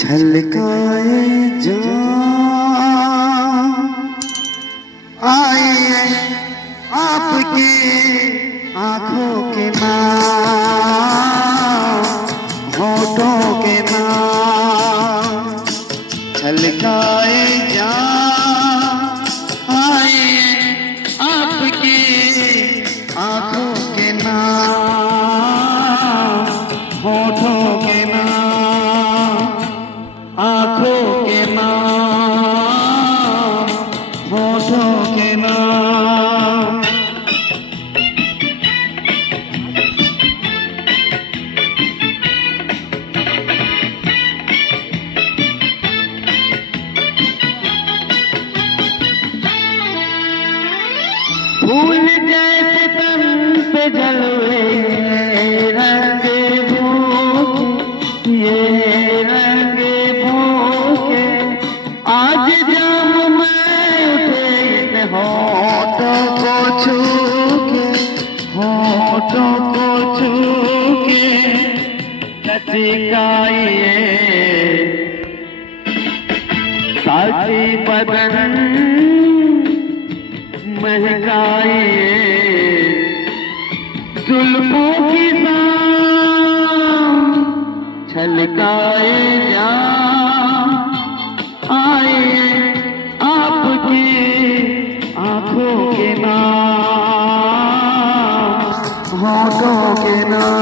छलकाए जान आए आपकी आंखों के नाम होठों के नाम छलकाए जान आए आपकी आंखों के नाम होठों के नाम आंखों के नाम होठों के नाम फूल जैसे तन पे जलवे रंग भूखे ये रंग भूखे आज जब मैं उठे इन होठों को छू के होठों को छू के लचकाइए साथी बदन महकाइए जुल्फों की शाम छलकाए जान आए आपकी आंखों के नाम होठों के नाम